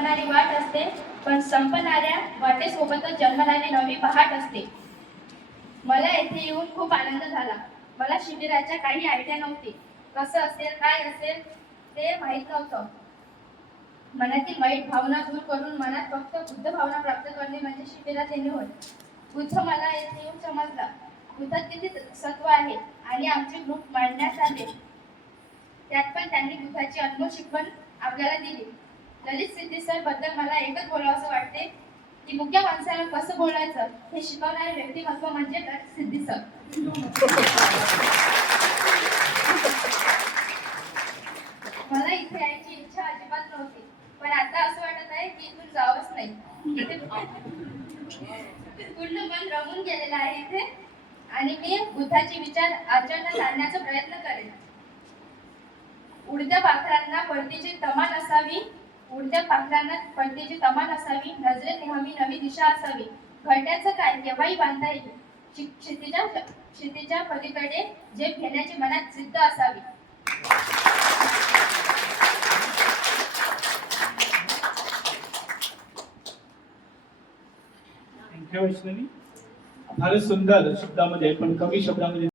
संपणारी वाट असते, पण संपणाऱ्या वाटेसोबतच जन्मणारी नवी पहाट असते. मला येथे येऊन खूप आनंद झाला. मला शिबिराच्या काही आयडिया नव्हती. कसं असेल, काय असेल ते माहीत नव्हतं. मनातील वाईट भावना दूर करून मनात फक्त बुद्ध भावना प्राप्त करणे म्हणजे शिबिरात येणे होय. बुद्ध मला येथे येऊन समजला. बुद्धात किती सत्व आहे आणि आमचे ग्रुप मांडण्यात आले. त्यात पण त्यांनी बुद्धाची अनमोल शिकवण आपल्याला दिली. ललित सिद्धी सर बद्दल मला एकच बोलावंसं वाटते की मुख्य माणसाला कसं बोलायचं हे शिकवणारे व्यक्तिमत्व म्हणजे ललित सिद्धी सर. मला इथे यायची इच्छा अजिबात नव्हती, पण आता असं वाटत आहे की इथून जावंच नाही. इथे पूर्ण मन रमून गेलेलं आहे इथे आणि मी बुद्धाचे विचार आचरणात आणण्याचा प्रयत्न करेन. उडत्या पाखरांना परतीची तमा नसावी, नजरेत नेहमी नवी दिशा असावी. घरट्याचं काय केव्हाही बांधता येईल. क्षितिजा पलीकडे झेप घेण्याची मनात जिद्द असावी. वैष्णवी, फारच सुंदर शब्दामध्ये पण कमी शब्दामध्ये